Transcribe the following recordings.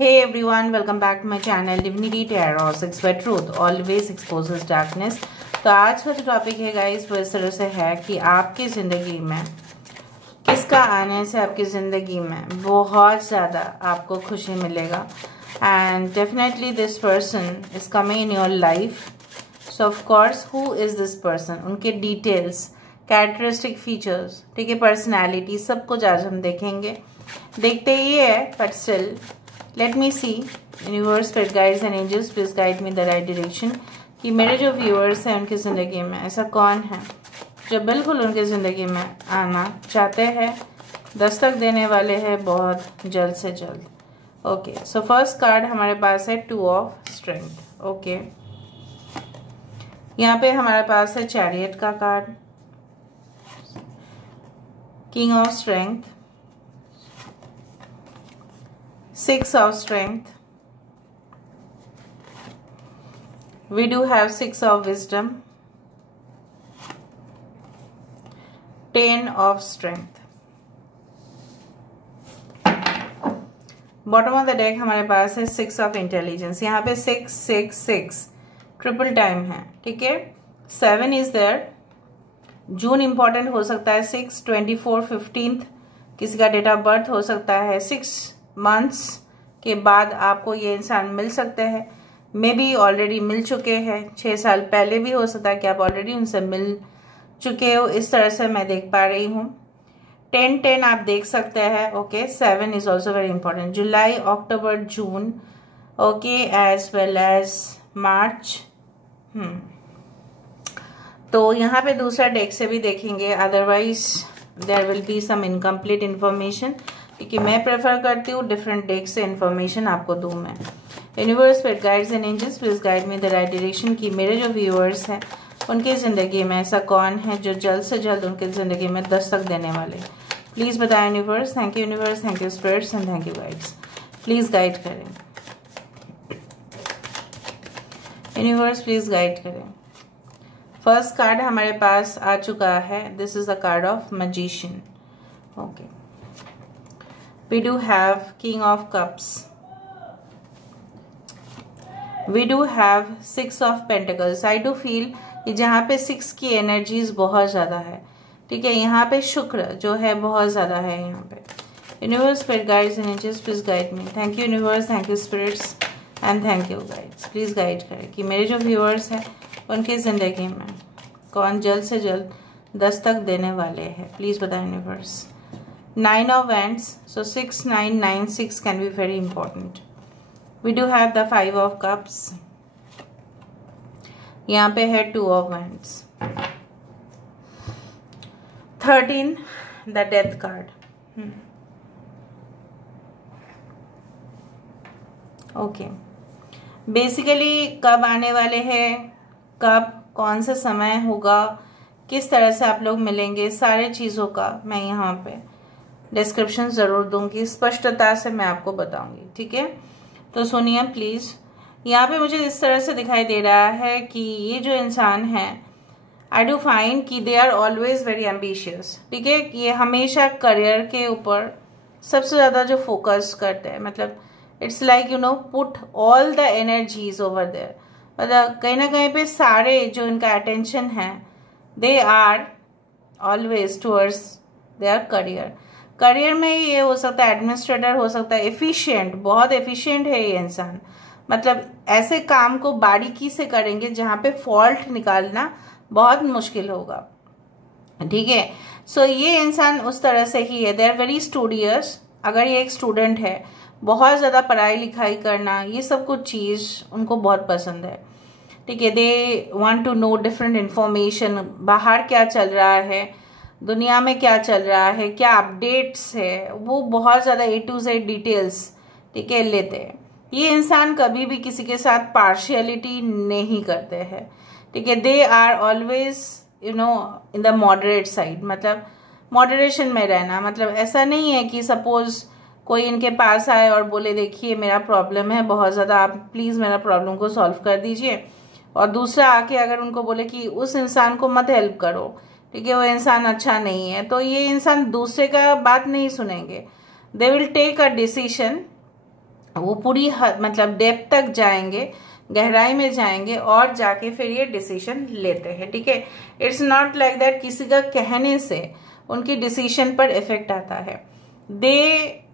Hey everyone, welcome back to my channel Divinity Tarot 6 by Truth always exposes darkness। तो आज का जो topic है गाइस वो इस तरह से है कि आपकी ज़िंदगी में किसका आने से आपकी ज़िंदगी में बहुत ज़्यादा आपको खुशी मिलेगा and definitely this person is coming in your life. So of course who is this person, उनके डिटेल्स, कैरेक्टरिस्टिक फीचर्स, ठीक है, पर्सनैलिटी, सब कुछ आज हम देखेंगे। देखते ये है but still let me see universe, spirit guides and angels please guide me the right direction कि मेरे जो व्यूअर्स हैं उनकी ज़िंदगी में ऐसा कौन है जो बिल्कुल उनकी ज़िंदगी में आना चाहते हैं, दस्तक देने वाले हैं बहुत जल्द से जल्द। ओके, सो फर्स्ट कार्ड हमारे पास है 2 ऑफ स्ट्रेंथ। ओके, यहाँ पे हमारे पास है चैरियट का card, king of strength, 6 of strength. We do have 6 of wisdom, 10 of strength. Bottom of the deck हमारे पास है 6 of intelligence। यहाँ पे 6 6 6 ट्रिपल टाइम है, ठीक है। 7 इज देयर। जून इंपॉर्टेंट हो सकता है, 6 24 15 किसी का डेट ऑफ बर्थ हो सकता है। 6 मंथ्स के बाद आपको ये इंसान मिल सकते हैं, मे बी ऑलरेडी मिल चुके हैं। 6 साल पहले भी हो सकता है कि आप ऑलरेडी उनसे मिल चुके हो, इस तरह से मैं देख पा रही हूँ। 10 10 आप देख सकते हैं। Okay, 7 is also very important. July, October, June, okay, as well as March. तो यहाँ पे दूसरा डेक से भी देखेंगे, otherwise there will be some incomplete information, क्योंकि मैं प्रेफर करती हूँ डिफरेंट डेक से इन्फॉर्मेशन आपको दूँ मैं। Universe, spirit guides and angels please guide me the right direction कि मेरे जो व्यूअर्स हैं उनकी ज़िंदगी में ऐसा कौन है जो जल्द से जल्द उनकी ज़िंदगी में दस्तक देने वाले। प्लीज़ बताएं universe. Thank you universe, thank you spirits and thank you guides. Please guide करें यूनिवर्स, प्लीज़ गाइड करें। फर्स्ट कार्ड हमारे पास आ चुका है, this is the card of magician. Okay, we do have king of cups, we do have 6 of pentacles। I do feel कि जहाँ पे 6 की एनर्जीज बहुत ज़्यादा है, ठीक है। यहाँ पे शुक्र जो है बहुत ज़्यादा है यहाँ पे। Universe, spirit guides and angels please guide me. Thank you universe, thank you spirits and thank you guides. Please guide करें कि मेरे जो व्यूअर्स हैं उनकी ज़िंदगी में कौन जल्द से जल्द दस्तक देने वाले हैं। प्लीज़ बताएं universe. 9 of wands, so 6 9 9 6 can be very important। We do have the 5 of cups, यहाँ पे है 2 of wands, 13 the death card। Okay, basically कब आने वाले हैं, कब, कौन सा समय होगा, किस तरह से आप लोग मिलेंगे, सारे चीज़ों का मैं यहाँ पे डिस्क्रिप्शन ज़रूर दूंगी, स्पष्टता से मैं आपको बताऊंगी, ठीक है। तो सुनिए प्लीज़। यहाँ पे मुझे इस तरह से दिखाई दे रहा है कि ये जो इंसान है, आई डू फाइंड कि they are always very ambitious, ठीक है। ये हमेशा करियर के ऊपर सबसे ज़्यादा जो फोकस करते हैं, मतलब it's like you know put all the energies over there. मतलब कहीं ना कहीं पे सारे जो इनका अटेंशन है, they are always towards their career. Career में ये हो सकता है एडमिनिस्ट्रेटर, हो सकता है एफिशिएंट, बहुत एफिशिएंट है ये इंसान। मतलब ऐसे काम को बारीकी से करेंगे जहाँ पे फॉल्ट निकालना बहुत मुश्किल होगा, ठीक है। सो ये इंसान उस तरह से ही है, दे आर वेरी स्टूडियस। अगर ये एक स्टूडेंट है, बहुत ज़्यादा पढ़ाई लिखाई करना, ये सब कुछ चीज़ उनको बहुत पसंद है, ठीक है। They want to know different information, बाहर क्या चल रहा है, दुनिया में क्या चल रहा है, क्या अपडेट्स है, वो बहुत ज़्यादा A to Z डिटेल्स, ठीक है, लेते हैं। ये इंसान कभी भी किसी के साथ पार्शियलिटी नहीं करते हैं, ठीक है। They are always you know in the moderate side, मतलब मॉडरेशन में रहना। मतलब ऐसा नहीं है कि सपोज कोई इनके पास आए और बोले देखिए मेरा प्रॉब्लम है बहुत ज़्यादा, आप प्लीज़ मेरा प्रॉब्लम को सॉल्व कर दीजिए, और दूसरा आके अगर उनको बोले कि उस इंसान को मत हेल्प करो, ठीक है, वो इंसान अच्छा नहीं है, तो ये इंसान दूसरे का बात नहीं सुनेंगे। They will take a decision वो पूरी मतलब डेप्थ तक जाएंगे, गहराई में जाएंगे और जाके फिर ये डिसीजन लेते हैं, ठीक है। इट्स नॉट लाइक दैट किसी का कहने से उनकी डिसीजन पर इफेक्ट आता है, दे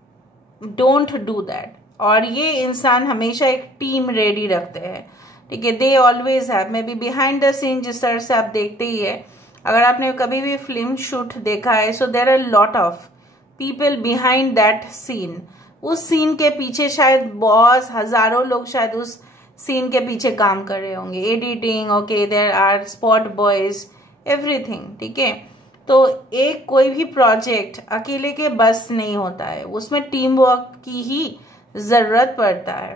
डोंट डू दैट। और ये इंसान हमेशा एक टीम रेडी रखते हैं, ठीक है। They always have, maybe behind the scene, जिस तरह से आप देखते ही है, अगर आपने कभी भी फिल्म शूट देखा है, so there are lot of people behind that scene. उस सीन के पीछे शायद बहुत हजारों लोग शायद उस सीन के पीछे काम कर रहे होंगे, editing, okay, there are spot boys, everything, ठीक है। तो एक कोई भी प्रोजेक्ट अकेले के बस नहीं होता है, उसमें टीम वर्क की ही जरूरत पड़ता है,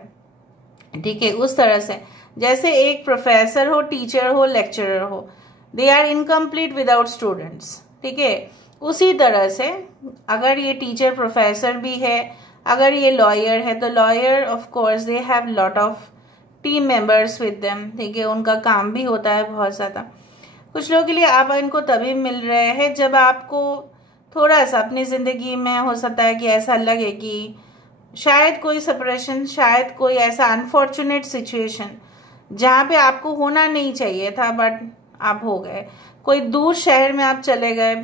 ठीक है। उस तरह से जैसे एक प्रोफेसर हो, टीचर हो, लेक्चरर हो, they are incomplete without students, ठीक है। उसी तरह से अगर ये टीचर प्रोफेसर भी है, अगर ये लॉयर है, तो lawyer of course they have lot of team members with them, ठीक है। उनका काम भी होता है बहुत ज्यादा। कुछ लोगों के लिए आप इनको तभी मिल रहे हैं जब आपको थोड़ा सा अपनी जिंदगी में हो सकता है कि ऐसा लगे कि शायद कोई सेपरेशन, शायद कोई ऐसा अनफॉर्चुनेट सिचुएशन जहाँ पे आपको होना नहीं चाहिए था बट आप हो गए। कोई दूर शहर में आप चले गए,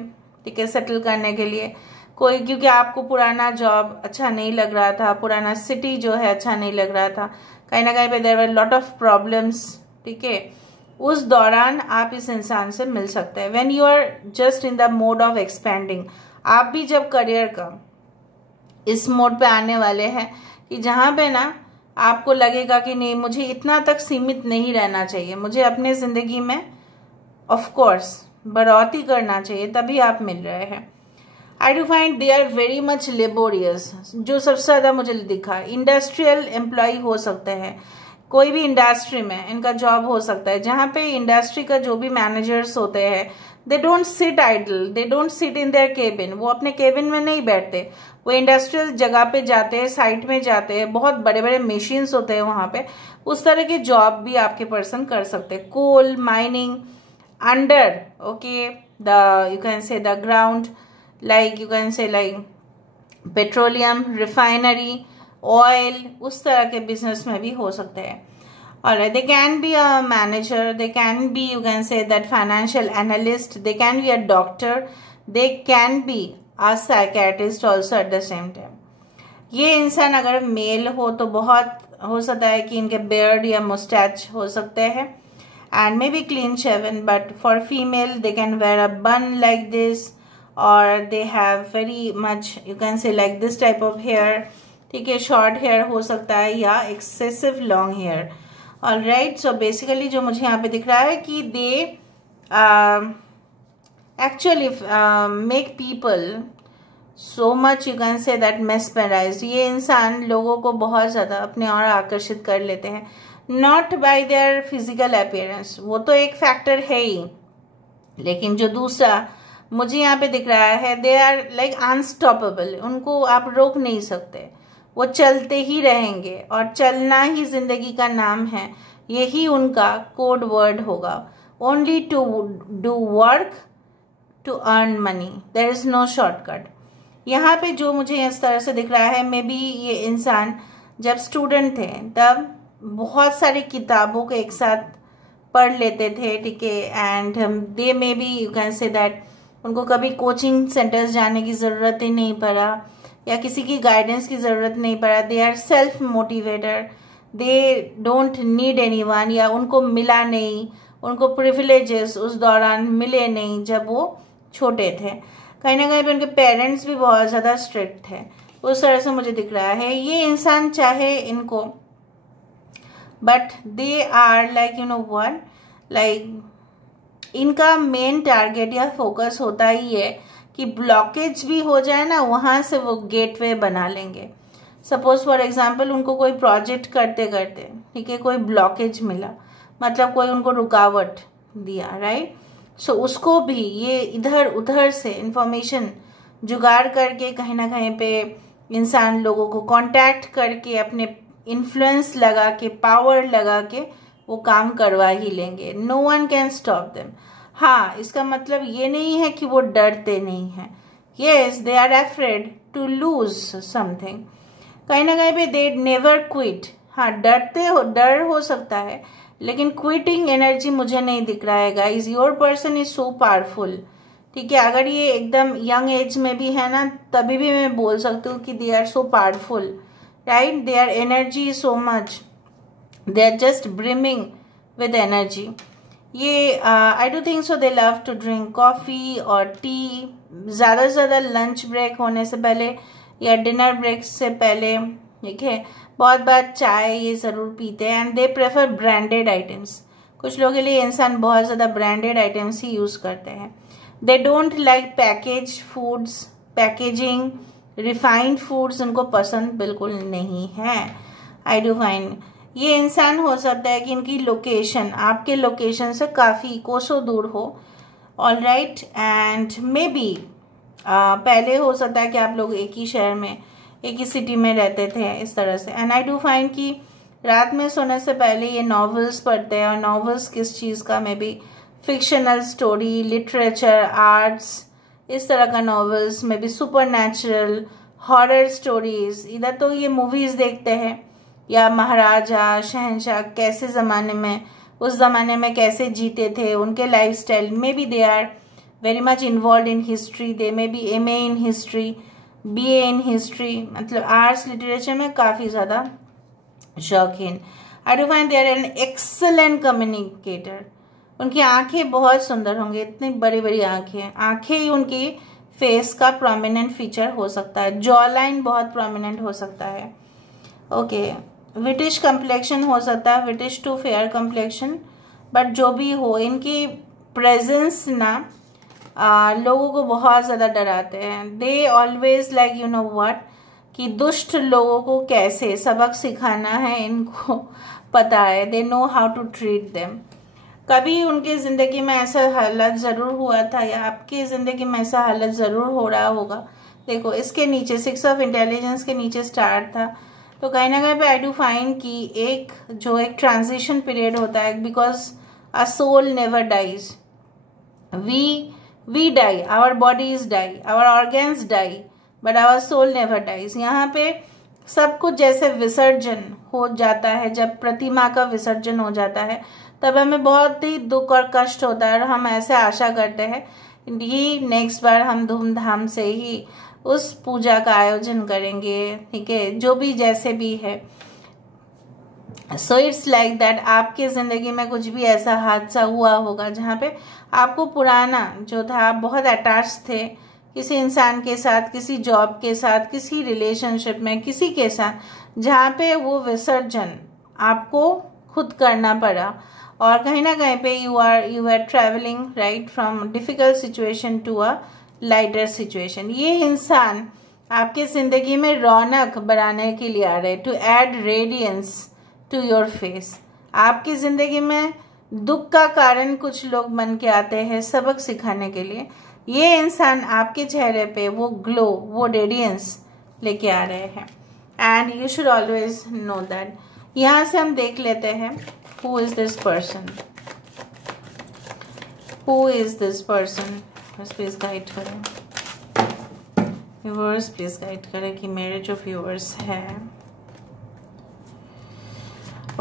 ठीक है, सेटल करने के लिए, कोई क्योंकि आपको पुराना जॉब अच्छा नहीं लग रहा था, पुराना सिटी जो है अच्छा नहीं लग रहा था, कहीं ना कहीं पे there were lot of problems, ठीक है। उस दौरान आप इस इंसान से मिल सकते हैं when you are just in the mode of expending. आप भी जब करियर का इस मोड पे आने वाले हैं कि जहां पे ना आपको लगेगा कि नहीं, मुझे इतना तक सीमित नहीं रहना चाहिए, मुझे अपने जिंदगी में ऑफ कोर्स बढ़ोतरी करना चाहिए, तभी आप मिल रहे हैं। I do find they are very much laborious. जो सबसे ज्यादा मुझे दिखा, इंडस्ट्रियल एम्प्लॉय हो सकते हैं, कोई भी इंडस्ट्री में इनका जॉब हो सकता है, जहां पे इंडस्ट्री का जो भी मैनेजर्स होते हैं, they don't sit idle, they don't sit in their cabin. वो अपने केबिन में नहीं बैठते, वो इंडस्ट्रियल जगह पे जाते हैं, साइट में जाते हैं, बहुत बड़े बड़े मशीन्स होते हैं वहां पे। उस तरह के जॉब भी आपके पर्सन कर सकते हैं। Coal mining under, okay, the you can say the ground, like you can say like petroleum, refinery, oil, उस तरह के बिजनेस में भी हो सकते हैं। Alright, they can be a manager, they can be, you can say that financial analyst, they can be a doctor, they can be a psychiatrist also at the same time। ये इंसान अगर mail हो तो बहुत हो सकता है कि इनके beard या mustache हो सकते हैं and maybe clean shaven, but for female they can wear a bun like this, or they have very much, you can say like this type of hair, ठीक है, short hair हो सकता है या excessive long hair। Alright, so basically जो मुझे यहाँ पे दिख रहा है कि they actually make people so much, you can say that mesmerized। ये इंसान लोगों को बहुत ज़्यादा अपने और आकर्षित कर लेते हैं, not by their physical appearance, वो तो एक फैक्टर है ही, लेकिन जो दूसरा मुझे यहाँ पे दिख रहा है, दे आर लाइक अनस्टॉपेबल, उनको आप रोक नहीं सकते, वो चलते ही रहेंगे और चलना ही जिंदगी का नाम है, यही उनका कोड वर्ड होगा। Only to do work to earn money, there is no shortcut. यहाँ पे जो मुझे इस तरह से दिख रहा है, मे बी ये इंसान जब स्टूडेंट थे तब बहुत सारी किताबों को एक साथ पढ़ लेते थे, ठीक है, and they may B, you can say that उनको कभी कोचिंग सेंटर्स जाने की ज़रूरत ही नहीं पड़ा या किसी की गाइडेंस की ज़रूरत नहीं पड़ा। They are self motivated, they don't need anyone, या उनको मिला नहीं, उनको प्रिविलेजेस उस दौरान मिले नहीं जब वो छोटे थे। कहीं ना कहीं पे उनके पेरेंट्स भी बहुत ज़्यादा स्ट्रिक्ट थे, उस तरह से मुझे दिख रहा है। ये इंसान चाहे इनको, but they are like, you know what, like इनका मेन टारगेट या फोकस होता ही है कि ब्लॉकेज भी हो जाए ना, वहां से वो गेटवे बना लेंगे। सपोज फॉर एग्जांपल उनको कोई प्रोजेक्ट करते करते, ठीक है, कोई ब्लॉकेज मिला, मतलब कोई उनको रुकावट दिया, राइट, सो उसको भी ये इधर उधर से इंफॉर्मेशन जुगाड़ करके कहीं ना कहीं पे इंसान लोगों को कांटेक्ट करके अपने इन्फ्लुएंस लगा के, पावर लगा के वो काम करवा ही लेंगे। No one can stop them. हाँ, इसका मतलब ये नहीं है कि वो डरते नहीं हैं। Yes, they are afraid to lose something, कहीं ना कहीं पे दे नेवर क्विट। हाँ, डर हो सकता है, लेकिन क्विटिंग एनर्जी मुझे नहीं दिख रहा है guys. Your person is so powerful, ठीक है। अगर ये एकदम यंग एज में भी है ना, तभी भी मैं बोल सकती हूँ कि they are so powerful, right. Their energy is so much, they are just brimming with energy. ये I do think so they love to drink coffee और टी, ज़्यादा से ज़्यादा लंच ब्रेक होने से पहले या डिनर ब्रेक से पहले, ठीक है। बहुत बार चाय ये ज़रूर पीते हैं। And they prefer branded items. कुछ लोगों के लिए इंसान बहुत ज़्यादा ब्रांडेड आइटम्स ही यूज़ करते हैं। They don't like package foods, packaging, refined foods उनको पसंद बिल्कुल नहीं है। आई डू फाइंड ये इंसान हो सकता है कि इनकी लोकेशन आपके लोकेशन से काफ़ी कोसों दूर हो, all right. And may be पहले हो सकता है कि आप लोग एक ही शहर में, एक ही सिटी में रहते थे, इस तरह से। एंड आई डू फाइंड कि रात में सोने से पहले ये नॉवेल्स पढ़ते हैं। और नॉवेल्स किस चीज़ का, may be fictional story, literature, arts, इस तरह का novels, may be super natural, horror stories. इधर तो ये मूवीज़ देखते हैं, या महाराजा शहंशाह कैसे ज़माने में, उस ज़माने में कैसे जीते थे, उनके lifestyle. Maybe they are very much involve in history, they may be MA in history, BA in history, मतलब आर्ट्स लिटरेचर में काफ़ी ज़्यादा शौकीन। I do find they are an excellent communicator. उनकी आंखें बहुत सुंदर होंगी, इतनी बड़ी बड़ी आंखें। आंखें ही उनकी फेस का प्रोमिनेंट फीचर हो सकता है। जॉ लाइन बहुत प्रोमिनेंट हो सकता है। ओके, विटिश कम्प्लेक्शन हो सकता है, wheatish to fair complexion. But जो भी हो, इनकी प्रेजेंस ना लोगों को बहुत ज़्यादा डराते हैं। They always like you know what, कि दुष्ट लोगों को कैसे सबक सिखाना है इनको पता है। They know how to treat them. कभी उनकी ज़िंदगी में ऐसा हालत ज़रूर हुआ था, या आपकी ज़िंदगी में ऐसा हालत ज़रूर हो रहा होगा। देखो, इसके नीचे 6 ऑफ इंटेलिजेंस के नीचे स्टार था, तो कहीं ना कहीं पे आई डू फाइंड कि एक ट्रांजिशन पीरियड होता है, because a soul never dies. We die, our bodies die, our organs die, but our soul never dies. यहाँ पे सब कुछ जैसे विसर्जन हो जाता है। जब प्रतिमा का विसर्जन हो जाता है, तब हमें बहुत ही दुख और कष्ट होता है, और हम ऐसे आशा करते हैं कि नेक्स्ट बार हम धूमधाम से ही उस पूजा का आयोजन करेंगे, ठीक है, जो भी जैसे भी है। सो इट्स लाइक दैट आपकी ज़िंदगी में कुछ भी ऐसा हादसा हुआ होगा जहाँ पे आपको पुराना जो था, आप बहुत अटैच थे किसी इंसान के साथ, किसी जॉब के साथ, किसी रिलेशनशिप में, किसी के साथ, जहाँ पे वो विसर्जन आपको खुद करना पड़ा। और कहीं ना कहीं पे you are travelling right from difficult situation to a lighter situation. ये इंसान आपके ज़िंदगी में रौनक बढ़ाने के लिए आ रहे हैं, to add radiance to your face. आपकी ज़िंदगी में दुख का कारण कुछ लोग बन के आते हैं सबक सिखाने के लिए। ये इंसान आपके चेहरे पे वो ग्लो, वो रेडियंस लेके आ रहे हैं। And you should always know that. यहाँ से हम देख लेते हैं who is this person, who is this person. Please guide करें व्यूअर्स, प्लीज गाइड करें कि मेरे जो व्यूअर्स हैं।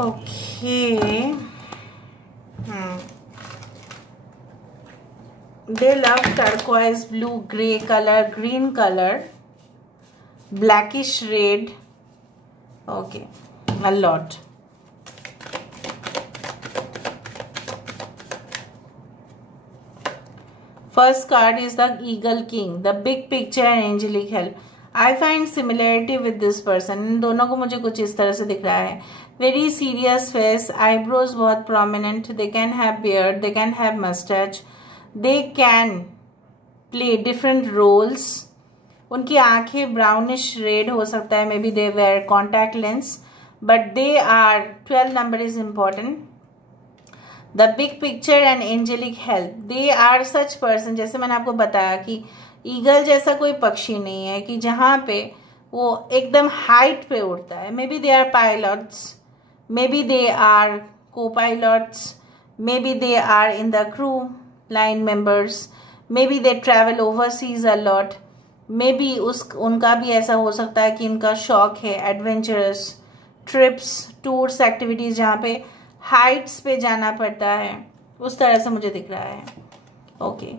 Okay, they love turquoise, blue, gray color, green color, blackish red. Okay, a lot. First card is the Eagle King, the big picture and angelic help. I find similarity with this person. इन दोनों को मुझे कुछ इस तरह से दिख रहा है। Very serious face, eyebrows बहुत prominent. They can have beard, they can have mustache. They can play different roles. उनकी आंखें brownish red हो सकता है. Maybe they wear contact lens. But they are 12 number is important. The big picture and angelic help. They are such person. जैसे मैंने आपको बताया कि ईगल जैसा कोई पक्षी नहीं है कि जहाँ पे वो एकदम हाइट पे उड़ता है. Maybe they are pilots. Maybe they are co-pilots. Maybe they are in the crew line members. Maybe they travel overseas a lot. May be उनका भी ऐसा हो सकता है कि इनका शौक है एडवेंचरस ट्रिप्स, टूर्स, एक्टिविटीज जहाँ पे हाइट्स पे जाना पड़ता है, उस तरह से मुझे दिख रहा है। Okay,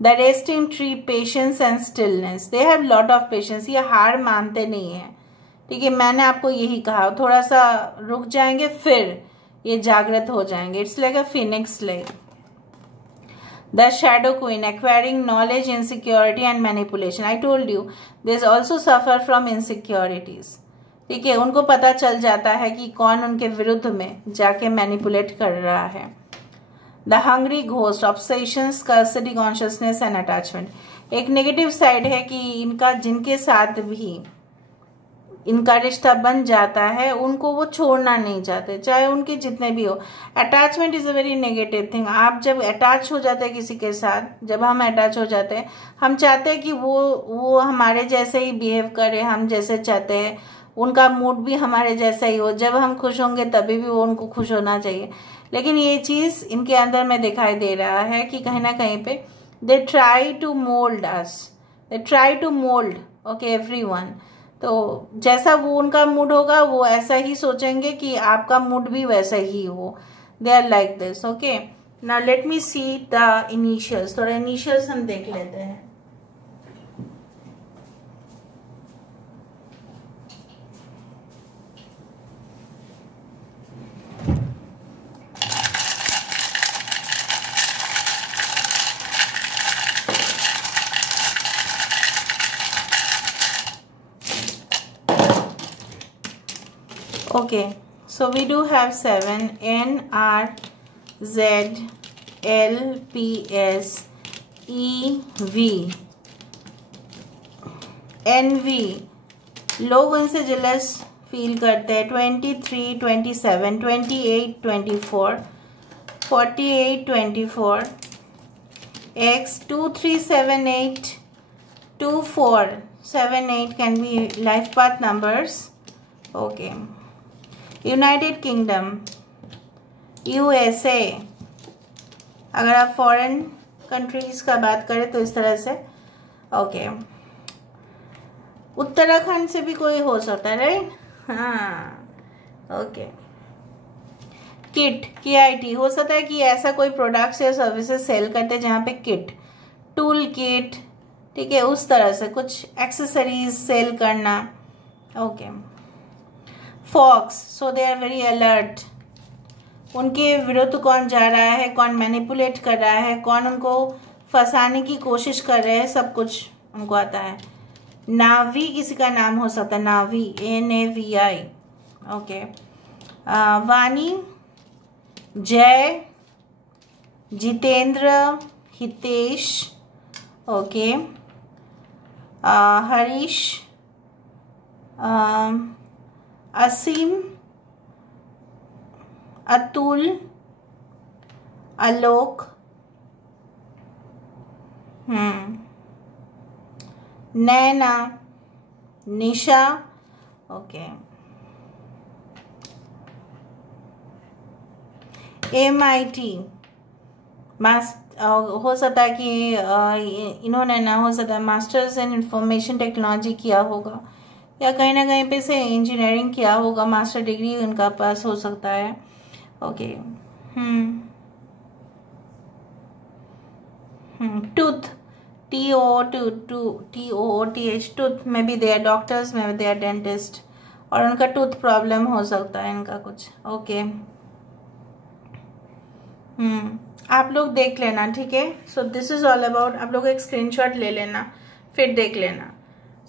the resting tree, patience and stillness, they have lot of patience, ये हार मानते नहीं है। ठीक है, मैंने आपको यही कहा, थोड़ा सा रुक जाएंगे फिर ये जागृत हो जाएंगे। It's like a Phoenix like. The shadow queen, acquiring knowledge, insecurity and manipulation. I told you this also suffer from insecurities. ठीक है, उनको पता चल जाता है कि कौन उनके विरुद्ध में जाके मैनिपुलेट कर रहा है। The hungry ghost, obsessions, scarcity, consciousness and attachment. एक नेगेटिव साइड है कि इनका जिनके साथ भी इनका रिश्ता बन जाता है उनको वो छोड़ना नहीं चाहते, चाहे उनके जितने भी हो। Attachment is a very negative thing. आप जब अटैच हो जाते हैं किसी के साथ, जब हम अटैच हो जाते हैं, हम चाहते हैं कि वो हमारे जैसे ही बिहेव करे, हम जैसे चाहते हैं, उनका मूड भी हमारे जैसा ही हो। जब हम खुश होंगे तभी भी वो उनको खुश होना चाहिए। लेकिन ये चीज इनके अंदर में दिखाई दे रहा है कि कहीं ना कहीं पे they try to mould us, they try to mould okay everyone. तो जैसा वो उनका मूड होगा वो ऐसा ही सोचेंगे कि आपका मूड भी वैसा ही हो। They are like this. Okay, now let me see the initials. थोड़ा इनिशियल्स हम देख लेते हैं। Okay, so we do have 7 N R Z L P S E V N V। लोग उनसे जेलस फील करते हैं। 23, 27, 28, 24, 48, 24, X 2, 3, 7, 8, 2, 4, 7, 8 can be life path numbers. Okay. United kingdom, USA, अगर आप फॉरेन कंट्रीज का बात करें तो इस तरह से। ओके, उत्तराखंड से भी कोई हो सकता है, राइट? हाँ, ओके। किट, KIT, हो सकता है कि ऐसा कोई प्रोडक्ट्स या सर्विसेज सेल करते हैं जहाँ पे किट, टूल किट, ठीक है, उस तरह से कुछ एक्सेसरीज सेल करना। Okay. Fox, so they are very alert. उनके विरुद्ध कौन जा रहा है, कौन मैनिपुलेट कर रहा है, कौन उनको फंसाने की कोशिश कर रहे हैं, सब कुछ उनको आता है। नावी किसी का नाम हो सकता है, नावी, NAVI। ओके। वाणी, जय, जितेंद्र, हितेश, ओके, हरीश, असीम, अतुल, आलोक, नैना, निशा, ओके, MIT, हो सकता है कि इन्होंने ना, हो सकता है मास्टर्स इन इंफॉर्मेशन टेक्नोलॉजी किया होगा, या कहीं ना कहीं पे से इंजीनियरिंग किया होगा, मास्टर डिग्री उनका पास हो सकता है। ओके। टूथ, TOOTH, टूथ में भी दे आर डॉक्टर्स, में भी दे आर डेंटिस्ट, और उनका टूथ प्रॉब्लम हो सकता है इनका कुछ। ओके। आप लोग देख लेना, ठीक है। So this is all about, आप लोग एक स्क्रीनशॉट ले लेना फिर देख लेना।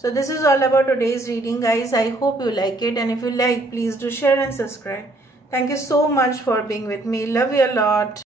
So this is all about today's reading, guys. I hope you like it, and if you like, please do share and subscribe. Thank you so much for being with me. Love you a lot.